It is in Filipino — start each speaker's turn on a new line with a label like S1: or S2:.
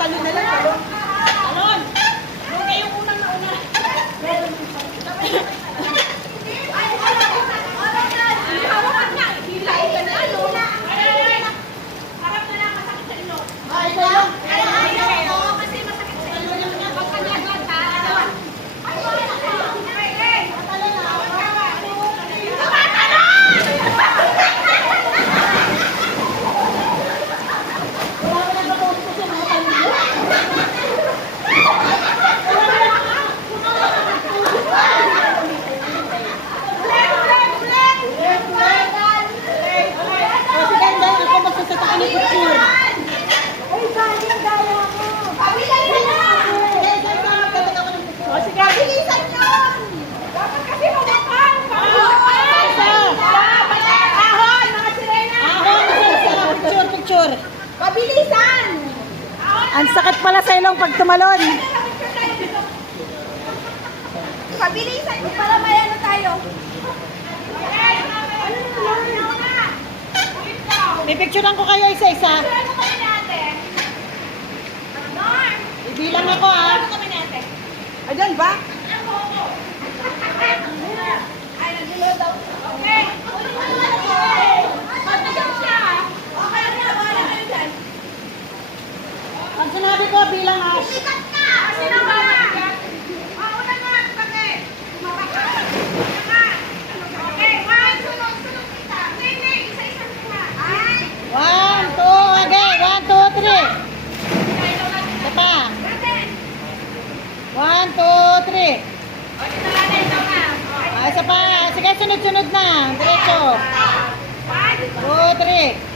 S1: Talo na lang. Pala sa ilong pag tumalon.
S2: Pabilisan ko para may ano tayo.
S1: Pipicturean ko kayo isa-isa. Ibilang ako ah. Ayan ba?
S2: Ay, nagulo daw. Okay. Ulit mo naman ako. Pagdagang siya. Okay, ano wala kayo dyan.
S1: Pag sinabi ko, bilang ah.
S2: Sikat ka! Sino ba? Oh, una nga, bakit? Okay, one, sunod, sunod kita. Hindi, hindi, isa-isa kita. Ay!
S1: One, two, okay. One, two, three. Isa pa.
S2: Natin!
S1: One, two, three.
S2: O, ito na natin, ito na.
S1: Ah, isa pa. Sige, sunod-sunod na. Diretso.
S2: One,
S1: Two, three.